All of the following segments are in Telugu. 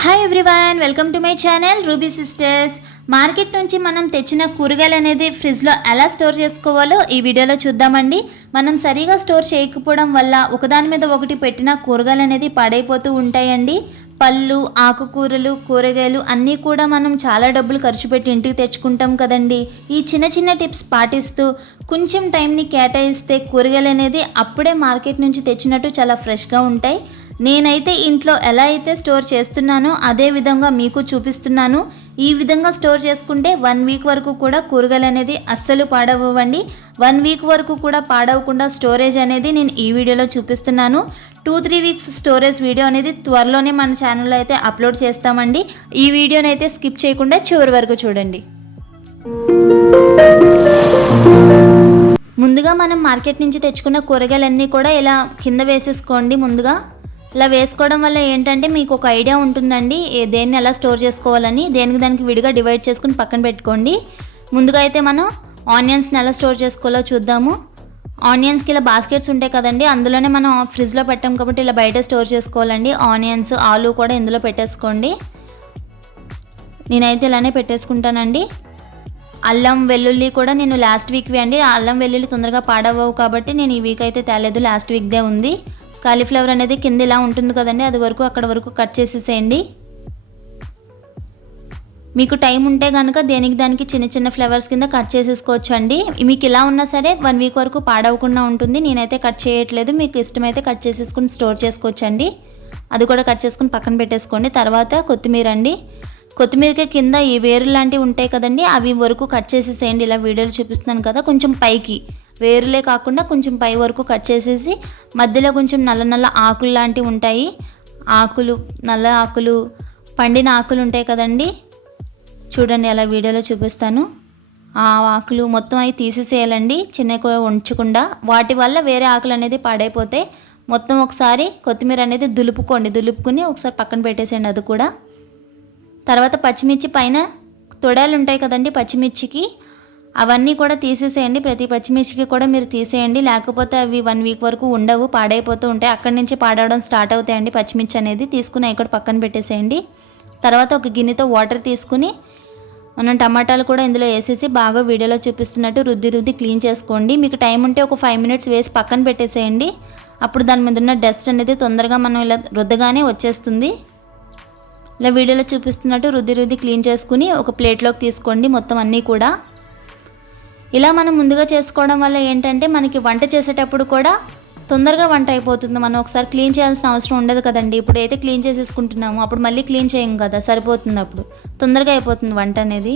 Hi everyone, welcome to my channel ruby sisters. Market నుంచి మనం తెచ్చిన కూరగాయలు అనేది ఫ్రిడ్జ్లో ఎలా స్టోర్ చేసుకోవాలో ఈ వీడియోలో చూద్దామండి. మనం సరిగా స్టోర్ చేయకపోవడం వల్ల ఒకదాని మీద ఒకటి పెట్టిన కూరగాయలు అనేది పాడైపోతూ ఉంటాయండి. పళ్ళు, ఆకుకూరలు, కూరగాయలు అన్నీ కూడా మనం చాలా డబ్బులు ఖర్చు పెట్టి ఇంటికి తెచ్చుకుంటాం కదండి. ఈ చిన్న చిన్న టిప్స్ పాటిస్తూ కొంచెం టైంని కేటాయిస్తే కూరగాయలు అనేది అప్పుడే మార్కెట్ నుంచి తెచ్చినట్టు చాలా ఫ్రెష్గా ఉంటాయి. నేనైతే ఇంట్లో ఎలా అయితే స్టోర్ చేస్తున్నానో అదే విధంగా మీకు చూపిస్తున్నాను. ఈ విధంగా స్టోర్ చేసుకుంటే 1 వీక్ వరకు కూడా కూరగాయలు అనేది అస్సలు పాడవ్వండి. 1 వీక్ వరకు కూడా పాడవకుండా స్టోరేజ్ అనేది నేను ఈ వీడియోలో చూపిస్తున్నాను. 2-3 వీక్స్ స్టోరేజ్ వీడియో అనేది త్వరలోనే మన ఛానల్లో అయితే అప్లోడ్ చేస్తామండి. ఈ వీడియోని అయితే స్కిప్ చేయకుండా చివరి వరకు చూడండి. ముందుగా మనం మార్కెట్ నుంచి తెచ్చుకున్న కూరగాయలన్నీ కూడా ఇలా కింద వేసేసుకోండి. ముందుగా ఇలా వేసుకోవడం వల్ల ఏంటంటే మీకు ఒక ఐడియా ఉంటుందండి దేన్ని ఎలా స్టోర్ చేసుకోవాలని. దానికి విడిగా డివైడ్ చేసుకుని పక్కన పెట్టుకోండి. ముందుగా అయితే మనం ఆనియన్స్ని ఎలా స్టోర్ చేసుకోవాలో చూద్దాము. ఆనియన్స్కి ఇలా బాస్కెట్స్ ఉంటాయి కదండి, అందులోనే మనం ఫ్రిడ్జ్లో పెట్టాం కాబట్టి ఇలా బయట స్టోర్ చేసుకోవాలండి. ఆనియన్స్, ఆలు కూడా ఇందులో పెట్టేసుకోండి. నేనైతే ఇలానే పెట్టేసుకుంటానండి. అల్లం, వెల్లుల్లి కూడా నేను లాస్ట్ వీక్వి అండి. అల్లం, వెల్లుల్లి తొందరగా పాడవవు కాబట్టి నేను ఈ వీక్ అయితే తేలేదు, లాస్ట్ వీక్దే ఉంది. కాలీఫ్లవర్ అనేది కింద ఇలా ఉంటుంది కదండి, అది వరకు అక్కడ వరకు కట్ చేసేసేయండి. మీకు టైం ఉంటే కనుక దానికి చిన్న చిన్న ఫ్లవర్స్ కింద కట్ చేసేసుకోవచ్చు అండి. మీకు ఇలా ఉన్నా సరే 1 వీక్ వరకు పాడవకుండా ఉంటుంది. నేనైతే కట్ చేయట్లేదు, మీకు ఇష్టమైతే కట్ చేసేసుకుని స్టోర్ చేసుకోవచ్చు అండి. అది కూడా కట్ చేసుకుని పక్కన పెట్టేసుకోండి. తర్వాత కొత్తిమీర అండి. కొత్తిమీరకి కింద ఈ వేరు లాంటివి ఉంటాయి కదండి, అవి వరకు కట్ చేసేసేయండి. ఇలా వీడియోలో చూపిస్తున్నాను కదా, కొంచెం పైకి వేరులే కాకుండా కొంచెం పై వరకు కట్ చేసేసి మధ్యలో కొంచెం నల్ల నల్ల ఆకులు లాంటివి ఉంటాయి. ఆకులు, నల్ల ఆకులు, పండిన ఆకులు ఉంటాయి కదండి, చూడండి అలా వీడియోలో చూపిస్తాను. ఆ ఆకులు మొత్తం అవి తీసేసేయాలండి, చిన్నగా ఉంచకుండా. వాటి వల్ల వేరే ఆకులు అనేది పాడైపోతాయి. మొత్తం ఒకసారి కొత్తిమీర అనేది దులుపుకుని ఒకసారి పక్కన పెట్టేసేయండి అది కూడా. తర్వాత పచ్చిమిర్చి పైన తొడాలు ఉంటాయి కదండి పచ్చిమిర్చికి, అవన్నీ కూడా తీసేసేయండి. ప్రతి పచ్చిమిర్చికి కూడా మీరు తీసేయండి, లేకపోతే అవి 1 వీక్ వరకు ఉండవు, పాడైపోతూ ఉంటాయి. అక్కడి నుంచి పాడవడం స్టార్ట్ అవుతాయండి పచ్చిమిర్చి అనేది. తీసుకుని అవి కూడా పక్కన పెట్టేసేయండి. తర్వాత ఒక గిన్నెతో వాటర్ తీసుకుని మనం టమాటాలు కూడా ఇందులో వేసేసి బాగా వీడియోలో చూపిస్తున్నట్టు రుద్ది క్లీన్ చేసుకోండి. మీకు టైం ఉంటే ఒక 5 మినిట్స్ వేసి పక్కన పెట్టేసేయండి. అప్పుడు దాని మీద ఉన్న డస్ట్ అనేది తొందరగా మనం ఇలా రుద్దగానే వచ్చేస్తుంది. ఇలా వీడియోలో చూపిస్తున్నట్టు రుద్ది క్లీన్ చేసుకుని ఒక ప్లేట్లోకి తీసుకోండి మొత్తం అన్నీ కూడా. ఇలా మనం ముందుగా చేసుకోవడం వల్ల ఏంటంటే మనకి వంట చేసేటప్పుడు కూడా తొందరగా వంట అయిపోతుంది. మనం ఒకసారి క్లీన్ చేయాల్సిన అవసరం ఉండదు కదండి. ఇప్పుడు అయితే క్లీన్ చేసేసుకుంటున్నాము, అప్పుడు మళ్ళీ క్లీన్ చేయం కదా, సరిపోతుంది. అప్పుడు తొందరగా అయిపోతుంది వంట అనేది.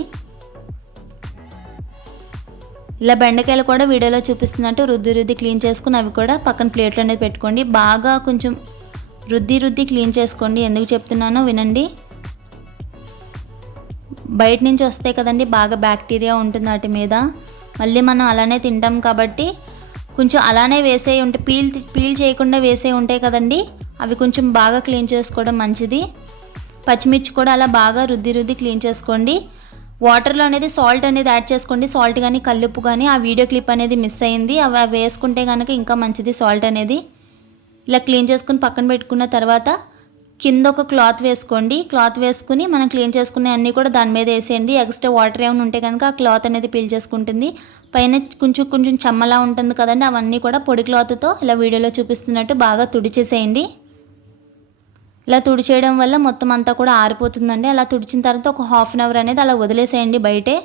ఇలా బెండకాయలు కూడా వీడియోలో చూపిస్తున్నట్టు రుద్ది క్లీన్ చేసుకుని అవి కూడా పక్కన ప్లేట్లో అనేది పెట్టుకోండి. బాగా కొంచెం రుద్ది క్లీన్ చేసుకోండి. ఎందుకు చెప్తున్నానో వినండి. బయట నుంచి వస్తాయి కదండి, బాగా బ్యాక్టీరియా ఉంటుంది వాటి మీద. మళ్ళీ మనం అలానే తింటాం కాబట్టి కొంచెం అలానే వేసే ఉంటే పీల్ చేయకుండా వేసే ఉంటాయి కదండి, అవి కొంచెం బాగా క్లీన్ చేసుకోవడం మంచిది. పచ్చిమిర్చి కూడా అలా బాగా రుద్ది క్లీన్ చేసుకోండి. వాటర్లో అనేది సాల్ట్ అనేది యాడ్ చేసుకోండి. సాల్ట్ కానీ కల్లుప్పు కానీ, ఆ వీడియో క్లిప్ అనేది మిస్ అయింది, అవి వేసుకుంటే కనుక ఇంకా మంచిది సాల్ట్ అనేది. ఇలా క్లీన్ చేసుకుని పక్కన పెట్టుకున్న తర్వాత కింద ఒక క్లాత్ వేసుకోండి. క్లాత్ వేసుకుని మనం క్లీన్ చేసుకునే అన్నీ కూడా దాని మీద వేసేయండి. ఎక్స్ట్రా వాటర్ ఏమైనా ఉంటే కనుక ఆ క్లాత్ అనేది పీల్ చేసుకుంటుంది. పైన కొంచెం చెమ్మలా ఉంటుంది కదండి, అవన్నీ కూడా పొడి క్లాత్తో ఇలా వీడియోలో చూపిస్తున్నట్టు బాగా తుడిచేసేయండి. ఇలా తుడిచేయడం వల్ల మొత్తం అంతా కూడా ఆరిపోతుందండి. అలా తుడిచిన తర్వాత ఒక 1/2 అవర్ అనేది అలా వదిలేసేయండి. బయటే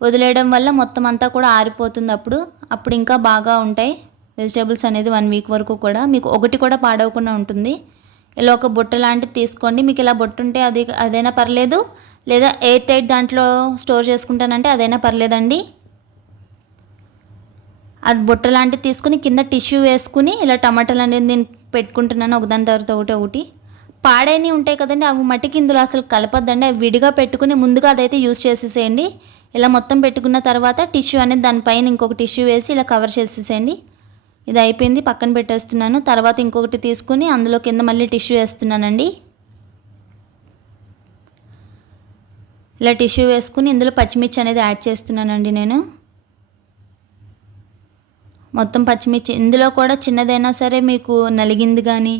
వదిలేయడం వల్ల మొత్తం అంతా కూడా ఆరిపోతుంది. అప్పుడు ఇంకా బాగా ఉంటాయి వెజిటేబుల్స్ అనేది 1 వీక్ వరకు కూడా. మీకు ఒకటి కూడా పాడవకుండా ఉంటుంది. ఇలా ఒక బుట్ట లాంటిది తీసుకోండి. మీకు ఇలా బుట్ట ఉంటే అదైనా పర్లేదు, లేదా ఎయిర్ టైట్ దాంట్లో స్టోర్ చేసుకుంటానంటే అదైనా పర్లేదండి. అది బుట్ట లాంటిది తీసుకుని కింద టిష్యూ వేసుకుని ఇలా టమాటాలు అనేది నేను పెట్టుకుంటున్నాను ఒకదాని తర్వాత ఒకటి. పాడైనవి ఉంటాయి కదండి, అవి మట్టికి ఇందులో అసలు కలపద్దండి. అవి విడిగా పెట్టుకుని ముందుగా అదైతే యూస్ చేసేసేయండి. ఇలా మొత్తం పెట్టుకున్న తర్వాత టిష్యూ అనేది దానిపైన ఇంకొక టిష్యూ వేసి ఇలా కవర్ చేసేసేయండి. ఇది అయిపోయింది, పక్కన పెట్టేస్తున్నాను. తర్వాత ఇంకొకటి తీసుకుని అందులో కింద మళ్ళీ టిష్యూ వేస్తున్నానండి. ఇలా టిష్యూ వేసుకుని ఇందులో పచ్చిమిర్చి అనేది యాడ్ చేస్తున్నానండి నేను. మొత్తం పచ్చిమిర్చి ఇందులో కూడా చిన్నదైనా సరే మీకు నలిగింది కానీ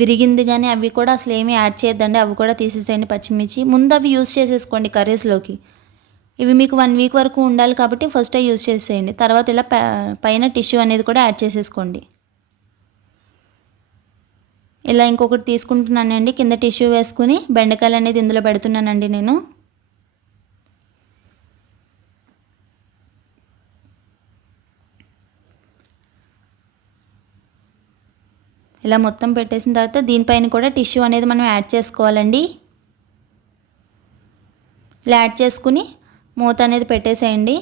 విరిగింది కానీ అవి కూడా అసలు ఏమీ యాడ్ చేయొద్దండి. అవి కూడా తీసేసేయండి పచ్చిమిర్చి. ముందు అవి యూస్ చేసేసుకోండి కర్రీస్లోకి. ఇవి మీకు 1 వీక్ వరకు ఉండాలి కాబట్టి ఫస్టే యూస్ చేసేయండి. తర్వాత ఇలా పైన టిష్యూ అనేది కూడా యాడ్ చేసేసుకోండి. ఇలా ఇంకొకటి తీసుకుంటున్నానండి. కింద టిష్యూ వేసుకుని బెండకాయలు అనేది ఇందులో పెడుతున్నానండి నేను. ఇలా మొత్తం పెట్టేసిన తర్వాత దీనిపైన కూడా టిష్యూ అనేది మనం యాడ్ చేసుకోవాలండి. ఇలా యాడ్ చేసుకుని మూత అనేది పెట్టేసేయండి.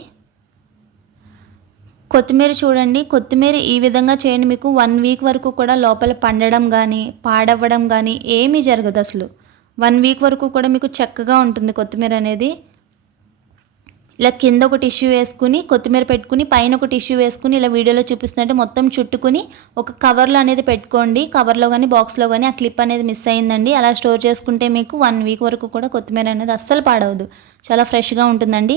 కొత్తిమీర చూడండి, కొత్తిమీర ఈ విధంగా చేయండి. మీకు 1 వీక్ వరకు కూడా లోపల పండడం కానీ పాడవ్వడం కానీ ఏమీ జరగదు అసలు. 1 వీక్ వరకు కూడా మీకు చక్కగా ఉంటుంది కొత్తిమీర అనేది. ఇలా కింద ఒక టిష్యూ వేసుకుని కొత్తిమీర పెట్టుకుని పైన ఒక టిష్యూ వేసుకుని ఇలా వీడియోలో చూపిస్తున్నట్టు మొత్తం చుట్టుకుని ఒక కవర్లో అనేది పెట్టుకోండి. కవర్లో కానీ బాక్స్లో కానీ ఆ క్లిప్ అనేది మిస్ అయిందండి. అలా స్టోర్ చేసుకుంటే మీకు 1 వీక్ వరకు కూడా కొత్తిమీర అనేది అస్సలు పాడవదు. చాలా ఫ్రెష్గా ఉంటుందండి.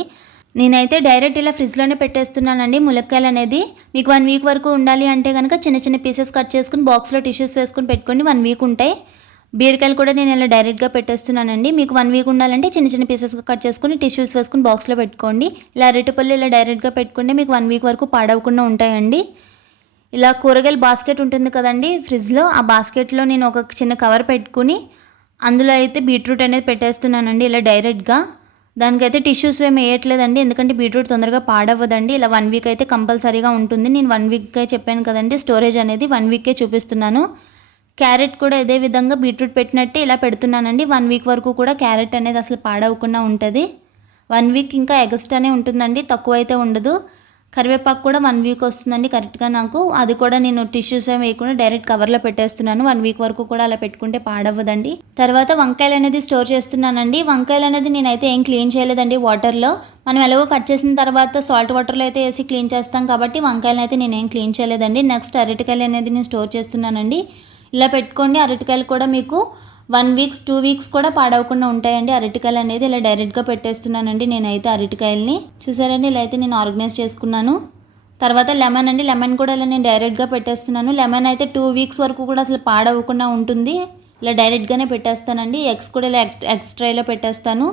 నేనైతే డైరెక్ట్ ఇలా ఫ్రిడ్జ్లోనే పెట్టేస్తున్నానండి. ములక్కాయలు అనేది మీకు 1 వీక్ వరకు ఉండాలి అంటే కనుక చిన్న చిన్న పీసెస్ కట్ చేసుకుని బాక్స్లో టిష్యూస్ వేసుకుని పెట్టుకోండి. 1 వీక్ ఉంటాయి. బీరకాయలు కూడా నేను ఇలా డైరెక్ట్గా పెట్టేస్తున్నానండి. మీకు 1 వీక్ ఉండాలంటే చిన్న చిన్న పీసెస్గా కట్ చేసుకుని టిష్యూస్ వేసుకుని బాక్స్లో పెట్టుకోండి. ఇలా అరటిపళ్ళు ఇలా డైరెక్ట్గా పెట్టుకుంటే మీకు 1 వీక్ వరకు పాడవకుండా ఉంటాయండి. ఇలా కూరగాయల బాస్కెట్ ఉంటుంది కదండి ఫ్రిడ్జ్లో, ఆ బాస్కెట్లో నేను ఒక చిన్న కవర్ పెట్టుకుని అందులో అయితే బీట్రూట్ అనేది పెట్టేస్తున్నానండి ఇలా డైరెక్ట్గా. దానికైతే టిష్యూస్ ఏమి వేయట్లేదండి, ఎందుకంటే బీట్రూట్ తొందరగా పాడవ్వదండి. ఇలా 1 వీక్ అయితే కంపల్సరీగా ఉంటుంది. నేను 1 వీక్కే చెప్పాను కదండి, స్టోరేజ్ అనేది 1 వీకే చూపిస్తున్నాను. క్యారెట్ కూడా ఇదే విధంగా బీట్రూట్ పెట్టినట్టే ఇలా పెడుతున్నానండి. 1 వీక్ వరకు కూడా క్యారెట్ అనేది అసలు పాడవకుండా ఉంటుంది. 1 వీక్ ఇంకా ఎగస్ట్రానే ఉంటుందండి, తక్కువ అయితే ఉండదు. కరివేపాకు కూడా 1 వీక్ వస్తుందండి కరెక్ట్గా నాకు. అది కూడా నేను టిష్యూస్ ఏమి వేయకుండా డైరెక్ట్ కవర్లో పెట్టేస్తున్నాను. 1 వీక్ వరకు కూడా అలా పెట్టుకుంటే పాడవ్వదండి. తర్వాత వంకాయలు అనేది స్టోర్ చేస్తున్నానండి. వంకాయలు అనేది నేనైతే ఏం క్లీన్ చేయలేదండి వాటర్లో. మనం ఎలాగో కట్ చేసిన తర్వాత సాల్ట్ వాటర్లో అయితే వేసి క్లీన్ చేస్తాం కాబట్టి వంకాయలు అయితే నేనేం క్లీన్ చేయలేదండి. నెక్స్ట్ అరటికాయలు అనేది నేను స్టోర్ చేస్తున్నానండి. ఇలా పెట్టుకోండి. అరటికాయలు కూడా మీకు 1 వీక్స్ 2 వీక్స్ కూడా పాడవకుండా ఉంటాయండి. అరటికాయలు అనేది ఇలా డైరెక్ట్గా పెట్టేస్తున్నానండి నేనైతే అరటికాయలని. చూసారండి, ఇలా అయితే నేను ఆర్గనైజ్ చేసుకున్నాను. తర్వాత లెమన్ అండి, లెమన్ కూడా ఇలా నేను డైరెక్ట్గా పెట్టేస్తున్నాను. లెమన్ అయితే 2 వీక్స్ వరకు కూడా అసలు పాడవకుండా ఉంటుంది. ఇలా డైరెక్ట్గానే పెట్టేస్తానండి. ఎగ్స్ కూడా ఇలా ఎగ్స్ ట్రైలో పెట్టేస్తాను.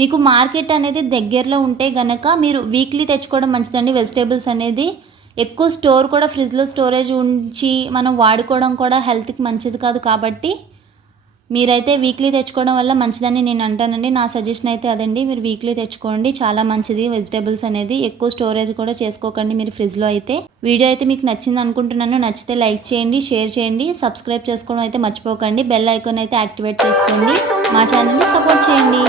మీకు మార్కెట్ అనేది దగ్గరలో ఉంటే గనక మీరు వీక్లీ తెచ్చుకోవడం మంచిదండి. వెజిటేబుల్స్ అనేది ఎక్కువ స్టోర్ కూడా ఫ్రిడ్జ్లో స్టోరేజ్ ఉంచి మనం వాడుకోవడం కూడా హెల్త్కి మంచిది కాదు కాబట్టి మీరైతే వీక్లీ తెచ్చుకోవడం వల్ల మంచిదని నేను అంటానండి. నా సజెషన్ అయితే అదండి, మీరు వీక్లీ తెచ్చుకోండి, చాలా మంచిది. వెజిటేబుల్స్ అనేది ఎక్కువ స్టోరేజ్ కూడా చేసుకోకండి మీరు ఫ్రిడ్జ్లో అయితే. వీడియో అయితే మీకు నచ్చింది అనుకుంటున్నాను. నచ్చితే లైక్ చేయండి, షేర్ చేయండి, సబ్స్క్రైబ్ చేసుకోవడం అయితే మర్చిపోకండి. బెల్ ఐకాన్ అయితే యాక్టివేట్ చేసుకోండి. మా ఛానల్ని సపోర్ట్ చేయండి.